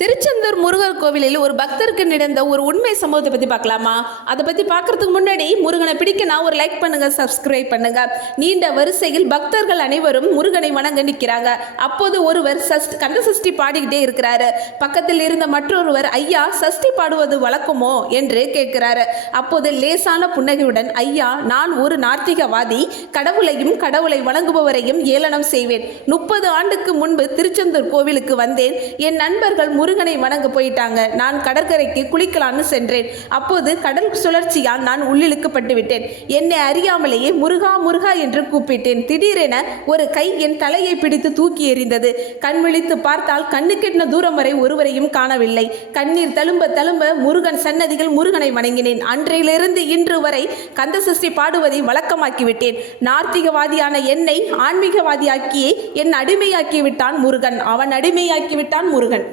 திருச்செந்தூர் முருகர் கோவிலில் ஒரு பக்தருக்கு நடந்த ஒரு உண்மை சம்பவத்தை பற்றி பார்க்கலாமா? அதை பற்றி பார்க்கறதுக்கு முன்னாடி முருகனை பிடிக்கனா ஒரு லைக் பண்ணுங்க, சப்ஸ்கிரைப் பண்ணுங்க. நீண்ட வரிசையில் பக்தர்கள் அனைவரும் முருகனை வணங்க நிற்கிறாங்க. அப்போது ஒருவர் கந்த சஷ்டி பாடிக்கிட்டே இருக்கிறாரு. பக்கத்தில் இருந்த மற்றொருவர், ஐயா சஷ்டி பாடுவது வழக்கமோ என்று கேட்கிறாரு. அப்போது லேசான புன்னகையுடன், ஐயா நான் ஒரு நாத்திகவாதி, கடவுளை வணங்குபவரையும் ஏளனம் செய்வேன். 30 ஆண்டுக்கு முன்பு திருச்செந்தூர் கோவிலுக்கு வந்தேன். என் நண்பர்கள் முருகனை வணங்க போயிட்டாங்க. நான் கடற்கரைக்கு குளிக்கலான்னு சென்றேன். அப்போது கடல் சுழற்சியால் நான் உள்ளிழுக்கப்பட்டு விட்டேன். என்னை அறியாமலேயே முருகா முருகா என்று கூப்பிட்டேன். திடீரென ஒரு கை என் தலையை பிடித்து தூக்கி எறிந்தது. கண் விழித்து பார்த்தால் கண்ணுக்கெட்டின தூரம் வரை ஒருவரையும் காணவில்லை. கண்ணீர் தழும்ப தழும்ப முருகன் சன்னதிகள் முருகனை வணங்கினேன். அன்றையிலிருந்து இன்று வரை கந்த சஷ்டி பாடுவதை வழக்கமாக்கிவிட்டேன். நாத்திகவாதியான என்னை ஆன்மீகவாதியாக்கியே என் அடிமையாக்கி விட்டான் முருகன். அவன் அடிமையாக்கி விட்டான் முருகன்.